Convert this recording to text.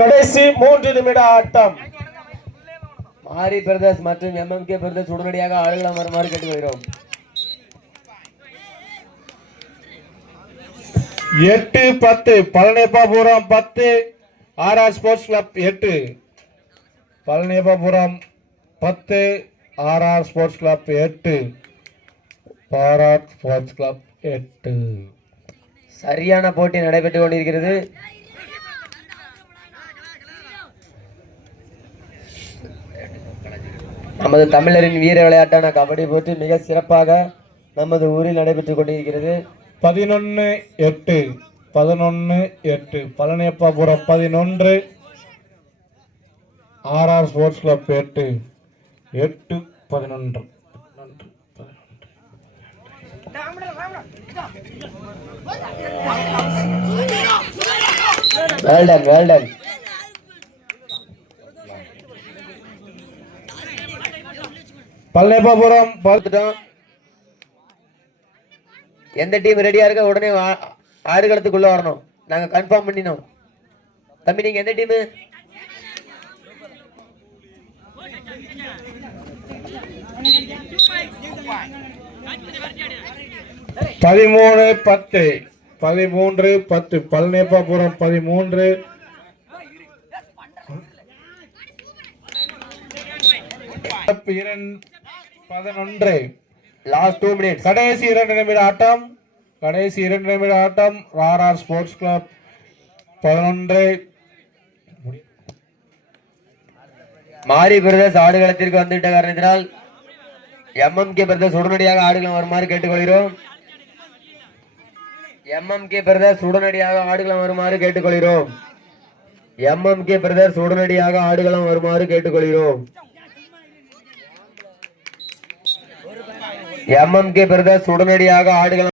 கடைசி 3 நிமிட ஆட்டம். மாரி பிரதர்ஸ் மற்றும் எம்எம்கே பிரதர்ஸ் உடனடியாக ஆடுகளம் வருமாறு கேட்டுக்கொள்கிறோம். 8-10 Palaniappapuram 10 RR sports club 8. Palaniappapuram 10 RR sports club 8. RR sports club 8. சரியான போட்டி நடைபெற்றுக் கொண்டிருக்கிறது. நமது தமிழரின் வீர விளையாட்டான கபடி போட்டி மிக சிறப்பாக நமது ஊரில் நடைபெற்றுக் கொண்டிருக்கிறது. 11-8 பழனியப்பாபுரம் 11 ஆர்ஆர் ஸ்போர்ட்ஸ் கிளப் 8. 8-11. வேல்டன் பழனியப்பாபுரம் பார்த்துட்டோம். எந்த டீம் ரெடியா இருக்க உடனே ஆடுகளத்துக்குள்ள வரணும். நாங்க கன்ஃபார்ம் பண்ணினோம். தம்பி நீங்க எந்த டீம்? பதிமூன்று 10 பழனியப்பாபுரம் 13 11. Last 2 minutes. கடைசி 2 நிமிட ஆட்டம். RR sports club 11. மாரி பிரதர்ஸ் ஆடுகளத்திற்கு வந்துவிட்ட காரணத்தினால் எம்எம்கே பிரதர்ஸ் உடனடியாக ஆடுகளம் வருமாறு கேட்டுக்கொள்கிறோம். எம்எம்கே பிரதர்ஸ் உடனடியாக ஆடுகளம் வருமாறு கேட்டுக்கொள்கிறோம். எம்எம்கே பிரதர்ஸ் உடனடியாக ஆடுகளம் வருமாறு கேட்டுக்கொள்கிறோம். எம்எம்கே பிரதர்ஸ் உடனடியாக ஆடுகளம்